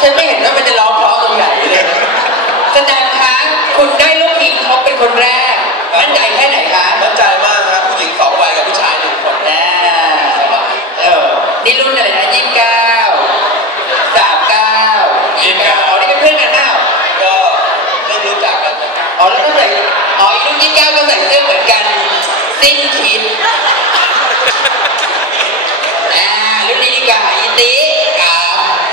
ฉันไม่เห็นว่ามันจะร้องเพราะตรงไหนเลยแสดงคะคุณได้ลูกทีมเขาเป็นคนแรกมั่นใจแค่ไหนคะมั่นใจมากครับผู้หญิง2 วัยกับผู้ชาย1 คนนี่รุ่นอะไรนะ29 39 29อ๋อนี่เป็นเพื่อนกันเปล่าก็ไม่รู้จักกันอ๋อแล้วก็ใส่อ๋ออีรุ่น29ก็ใส่เสื้อเหมือนกันสิ้นคิดรุ่นนี้ดีกว่าอีตี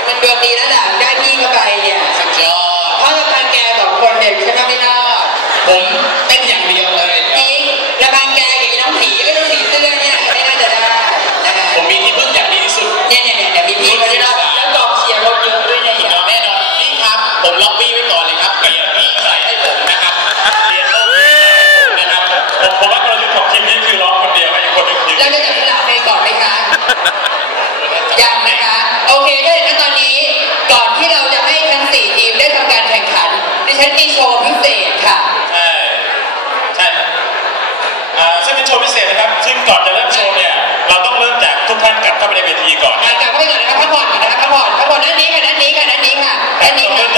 มันดวงดีแล้วล่ะได้พี่เข้าไปเนี่ยสุดยอดเพราะละพังแก2 คนเนี่ยฉันไม่รอดผมเต้นอย่างเดียวเลยจริงละพังแกกับน้องผีก็ต้องสีเสื้อเนี่ยไม่น่าจะได้ผมมีที่พึ่งอย่างดีที่สุดเนี่ยมีพี่เขาด้วยนะแล้วกองเชียร์รถเยอะด้วยเนี่ยแน่นอนพี่ครับผมล็อบบี้ไว้ก่อนเลยครับเปลี่ยนพี่ใส่ให้ผมนะครับเปลี่ยนล็อบบี้นะครับผมว่ากลยุทธ์ของทีมนี้คือร้องคนเดียวให้อีกคนหนึ่งแล้วจะจับสลากเพลงก่อนไหมคะยังนะคะโอเคถ้าอย่างนั้นตอนนี้ก่อนที่เราจะให้ทั้ง4 ทีมได้ทำการแข่งขันดิฉันมีโชว์พิเศษค่ะใช่ซึ่งเป็นโชว์พิเศษนะครับซึ่งก่อนจะเริ่มโชว์เนี่ยเราต้องเริ่มจากทุกท่านกลับเข้าไปในเวทีก่อนกลับเข้าไปก่อนนะครับพักผ่อนก่อนนะครับพักผ่อนด้านนี้ค่ะด้านนี้ค่ะ